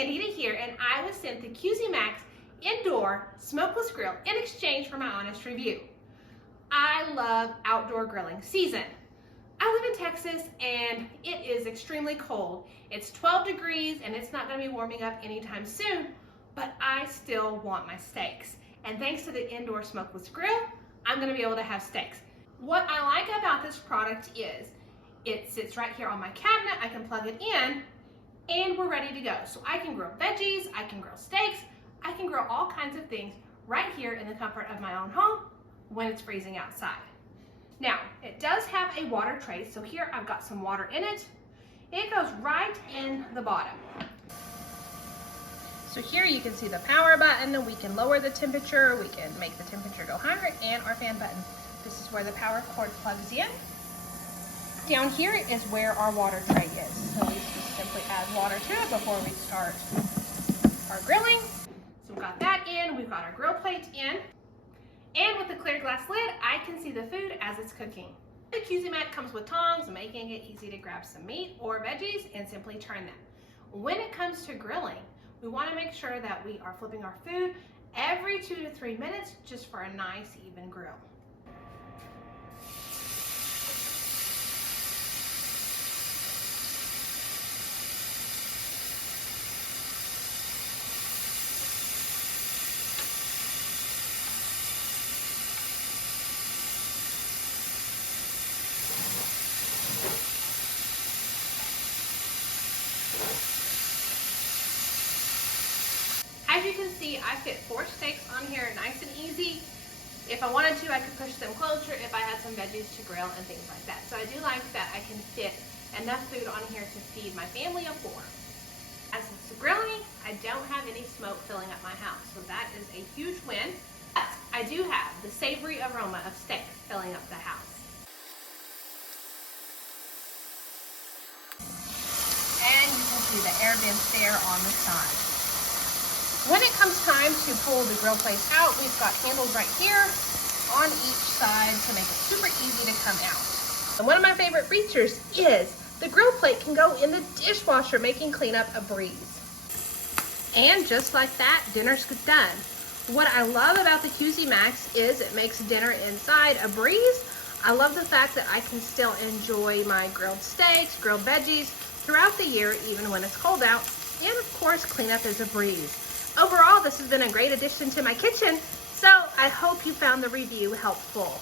Candida here, and I was sent the CUSIMAX Indoor Smokeless Grill in exchange for my honest review. I love outdoor grilling season. I live in Texas and it is extremely cold. It's 12 degrees and it's not going to be warming up anytime soon, but I still want my steaks. And thanks to the Indoor Smokeless Grill, I'm going to be able to have steaks. What I like about this product is it sits right here on my cabinet. I can plug it in and we're ready to go. So I can grill veggies, I can grill steaks, I can grill all kinds of things right here in the comfort of my own home when it's freezing outside. Now, it does have a water tray, so here I've got some water in it. It goes right in the bottom. So here you can see the power button, and we can lower the temperature, we can make the temperature go higher, and our fan button. This is where the power cord plugs in. Down here is where our water tray is. So we just simply add water to it before we start our grilling. So we've got that in, we've got our grill plate in. And with the clear glass lid, I can see the food as it's cooking. The CUSIMAX comes with tongs, making it easy to grab some meat or veggies and simply turn them. When it comes to grilling, we want to make sure that we are flipping our food every 2 to 3 minutes just for a nice even grill. As you can see, I fit 4 steaks on here nice and easy. If I wanted to, I could push them closer if I had some veggies to grill and things like that. So I do like that I can fit enough food on here to feed my family of 4. As it's grilling, I don't have any smoke filling up my house, so that is a huge win. But I do have the savory aroma of steak filling up the house. And you can see the air vents there on the side. When it comes time to pull the grill plate out, we've got handles right here on each side to make it super easy to come out. And one of my favorite features is the grill plate can go in the dishwasher, making cleanup a breeze. And just like that, dinner's done. What I love about the CUSIMAX is it makes dinner inside a breeze. I love the fact that I can still enjoy my grilled steaks, grilled veggies throughout the year, even when it's cold out. And of course, cleanup is a breeze. Overall, this has been a great addition to my kitchen, so I hope you found the review helpful.